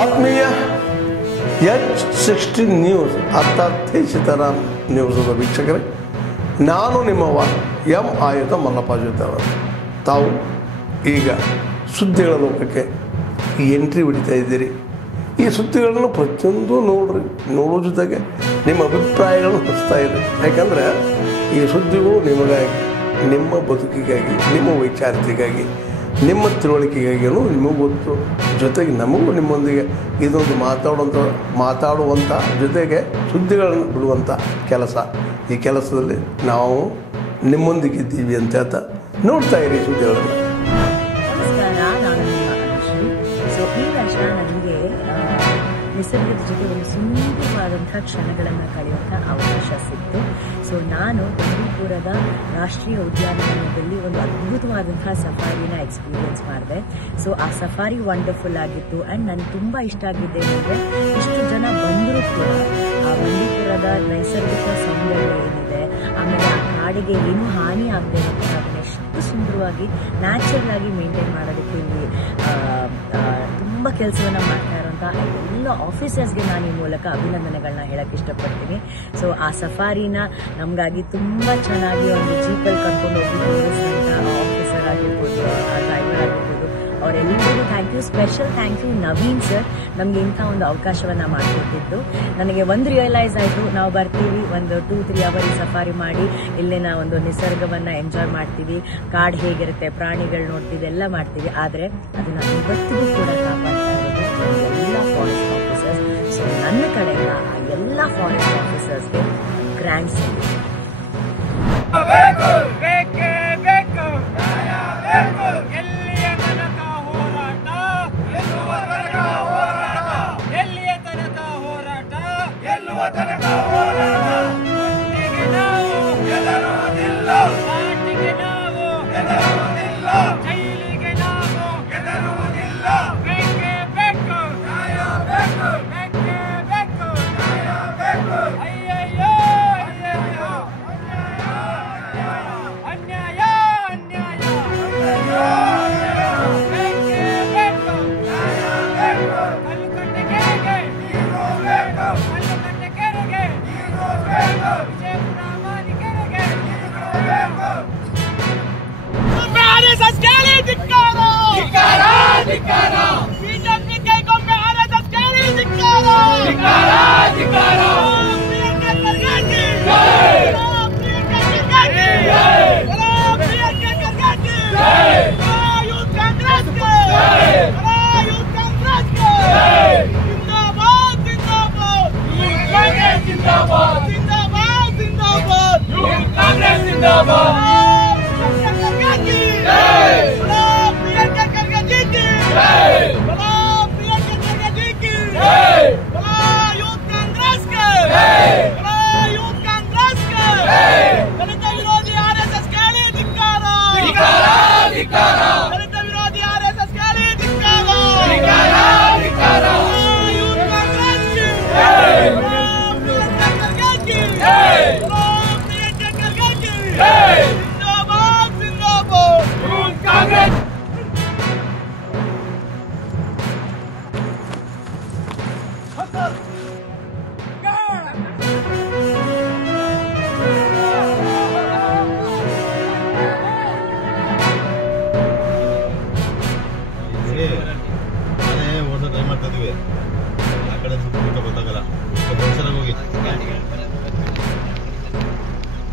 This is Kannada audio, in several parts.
ಆತ್ಮೀಯ H16 ನ್ಯೂಸ್ ಅರ್ಥಾತ್ ಸೀತಾರಾಮ್ ನ್ಯೂಸದ ವೀಕ್ಷಕರೇ, ನಾನು ನಿಮ್ಮವ ಎಂ ಆಯುಧ ಮಲ್ಲಪ್ಪ ಜೊತೆವ. ತಾವು ಈಗ ಸುದ್ದಿಗಳ ಲೋಕಕ್ಕೆ ಎಂಟ್ರಿ ಹೊಡಿತಾ ಇದ್ದೀರಿ. ಈ ಸುದ್ದಿಗಳನ್ನು ಪ್ರತಿಯೊಂದು ನೋಡೋ ಜೊತೆಗೆ ನಿಮ್ಮ ಅಭಿಪ್ರಾಯಗಳನ್ನು ಹಚ್ತಾ ಇರಿ. ಯಾಕಂದರೆ ಈ ಸುದ್ದಿಗಳು ನಿಮಗಾಗಿ, ನಿಮ್ಮ ಬದುಕಿಗಾಗಿ, ನಿಮ್ಮ ವೈಚಾರಿಕೆಗಾಗಿ, ನಿಮ್ಮ ತಿಳುವಳಿಕೆಗಾಗಿಯೂ ನಿಮಗೆ ಗೊತ್ತು. ಜೊತೆಗೆ ನಮಗೂ ನಿಮ್ಮೊಂದಿಗೆ ಇದೊಂದು ಮಾತಾಡುವಂಥ ಜೊತೆಗೆ ಸುದ್ದಿಗಳನ್ನು ಬಿಡುವಂಥ ಕೆಲಸ. ಈ ಕೆಲಸದಲ್ಲಿ ನಾವು ನಿಮ್ಮೊಂದಿಗಿದ್ದೀವಿ ಅಂತ ಹೇಳ್ತಾ ನೋಡ್ತಾ ಇರಿ ಸುದ್ದಿಗಳನ್ನು. ನಮಸ್ಕಾರ, ನಾನು ನಿಮ್ಮ ಅನುಶ್ರೀ. ಈ ವರ್ಷ ನನಗೆ ನಿಸರ್ಗದ ಜೊತೆ ಒಂದು ಸುಂದರವಾದಂಥ ಕ್ಷಣಗಳನ್ನು ಕಳೆಯುವಂಥ ಅವಕಾಶ ಸಿಕ್ತು. ನಾನು ಬಂಡೀಪುರದ ರಾಷ್ಟ್ರೀಯ ಉದ್ಯಾನವನದಲ್ಲಿ ಒಂದು ಅದ್ಭುತವಾದಂಥ ಸಫಾರಿನ ಎಕ್ಸ್ಪೀರಿಯನ್ಸ್ ಮಾಡಿದೆ. ಆ ಸಫಾರಿ ವಂಡರ್ಫುಲ್ ಆಗಿತ್ತು. ಆ್ಯಂಡ್ ನನಗೆ ತುಂಬ ಇಷ್ಟ ಆಗಿದ್ದೆ ಅಂದರೆ ಇಷ್ಟು ಜನ ಬಂದರೂ ಕೂಡ ಆ ಬಂಡೀಪುರದ ನೈಸರ್ಗಿಕ ಸೌಂದರ್ಯ ಏನಿದೆ, ಆಮೇಲೆ ಆ ಕಾಡಿಗೆ ಏನೂ ಹಾನಿ ಆಗದೆ ಇರೋದನ್ನ ಅದನ್ನ ಎಷ್ಟು ಸುಂದರವಾಗಿ ನ್ಯಾಚುರಲ್ ಆಗಿ ಮೇಂಟೈನ್ ಮಾಡೋದಕ್ಕೆ ಇಲ್ಲಿ ತುಂಬ ಕೆಲಸವನ್ನು ಮಾಡ್ತಾ ಇರೋಂಥ ಎಲ್ಲ ಆಫೀಸರ್ಸ್ಗೆ ನಾನು ಈ ಮೂಲಕ ಅಭಿನಂದನೆಗಳನ್ನ ಹೇಳಕ್ಕೆ ಇಷ್ಟಪಡ್ತೀನಿ. ಆ ಸಫಾರಿನ ನಮಗಾಗಿ ತುಂಬ ಚೆನ್ನಾಗಿ ಒಂದು ಜೀಪಲ್ಲಿ ಕರ್ಕೊಂಡು ಹೋಗಿ ತೋರಿಸಿದಂಥ ಆಫೀಸರ್ ಆಗಿರ್ಬೋದು, ಆ ಡ್ರೈವರ್ ಆಗಿರ್ಬೋದು, ಅವರೆಲ್ಲರಿಗೂ thank you. Special thank you Naveen sir, ನಮಗೆ ಇಂಥ ಒಂದು ಅವಕಾಶವನ್ನು ಮಾಡಿಕೊಟ್ಟಿದ್ದು. ನನಗೆ ಒಂದು ರಿಯಲೈಸ್ ಆಯಿತು, ನಾವು ಬರ್ತೀವಿ ಒಂದು 2-3 ಅವರ್ ಸಫಾರಿ ಮಾಡಿ ಇಲ್ಲಿನ ಒಂದು ನಿಸರ್ಗವನ್ನು ಎಂಜಾಯ್ ಮಾಡ್ತೀವಿ, ಕಾಡು ಹೇಗಿರುತ್ತೆ, ಪ್ರಾಣಿಗಳು ನೋಡ್ತೀವಿ, ಎಲ್ಲ ಮಾಡ್ತೀವಿ. ಆದರೆ ಅದನ್ನು ಇವತ್ತಿಗೂ ಕೂಡ ಕಾಪಾಡ್ತಾ ಇರೋದು ಎಲ್ಲ ಫಾರೆಸ್ಟ್ ಆಫೀಸರ್ಸ್. ನನ್ನ ಕಡೆಯಿಂದ ಆ ಎಲ್ಲ ಫಾರೆಸ್ಟ್ ಆಫೀಸರ್ಸ್ಗೆ ಗ್ರ್ಯಾಂಡ್ ಸಲ್ಯೂಟ್.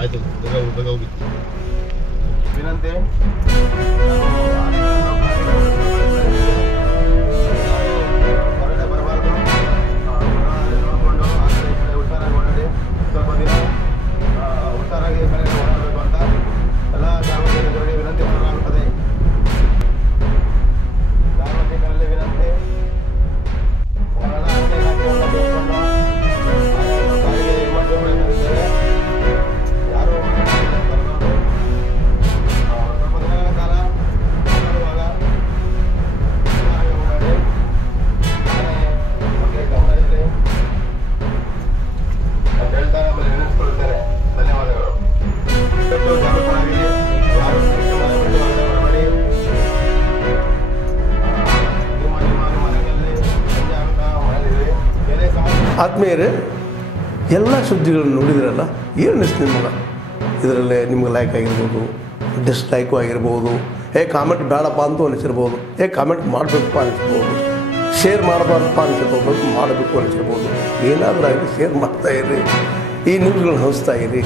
ಆಯ್ತು, ಬೇಗ ಹೋಗಿ ವಿನಂತಿ. ಹೊರಗಡೆ ಬರಬಾರ್ದು, ನೋಡಿಕೊಂಡು ಆ ಕಡೆ ಈ ಕಡೆ ಹುಷಾರಾಗಿ ಓಡಾಡಿ. ಸ್ವಲ್ಪ ದಿನ ಹುಷಾರಾಗಿ ಓಡಾಡಬೇಕು ಅಂತ ಎಲ್ಲ ಸಾರ್ವಜನಿಕರಿಗೆ ವಿನಂತಿ ಮಾಡಲಾಗುತ್ತದೆ. ಸಾರ್ವಜನಿಕರಲ್ಲಿ ವಿನಂತಿ, ಯಾರು ಸ್ವಲ್ಪ ದಿನಗಳ ಕಾಲ ಆತ್ಮೀಯರೇ, ಎಲ್ಲ ಸುದ್ದಿಗಳನ್ನು ನೋಡಿದ್ರಲ್ಲ, ಏನು ಅನಿಸ್ತು ನಿಮಗೆ? ಇದರಲ್ಲೇ ನಿಮ್ಗೆ ಲೈಕ್ ಆಗಿರ್ಬೋದು, ಡಿಸ್ಲೈಕು ಆಗಿರ್ಬೋದು, ಕಾಮೆಂಟ್ ಬೇಡಪ್ಪ ಅಂತೂ ಅನಿಸಿರ್ಬೋದು, ಕಾಮೆಂಟ್ ಮಾಡಬೇಕಪ್ಪ ಅನಿಸ್ಬೋದು, ಶೇರ್ ಮಾಡಬಾರ್ದಪ್ಪ ಅನಿಸಿರ್ಬೋದು, ಮಾಡಬೇಕು ಅನಿಸಿರ್ಬೋದು. ಏನಾದರೂ ಆಗಲಿ ಶೇರ್ ಮಾಡ್ತಾಯಿರಿ, ಈ ನ್ಯೂಸ್ಗಳನ್ನ ಹಂಚ್ತಾ ಇರಿ,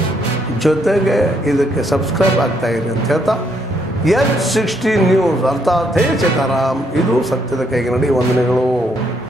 ಜೊತೆಗೆ ಇದಕ್ಕೆ ಸಬ್ಸ್ಕ್ರೈಬ್ ಆಗ್ತಾಯಿರಿ ಅಂತ ಹೇಳ್ತಾ H16 ನ್ಯೂಸ್ ಅರ್ಥಾತ್ ಹೇ ಸೀತಾರಾಮ್, ಇದು ಸತ್ಯದ ಕೈಗೆ ನಡಿ. ವಂದನೆಗಳು.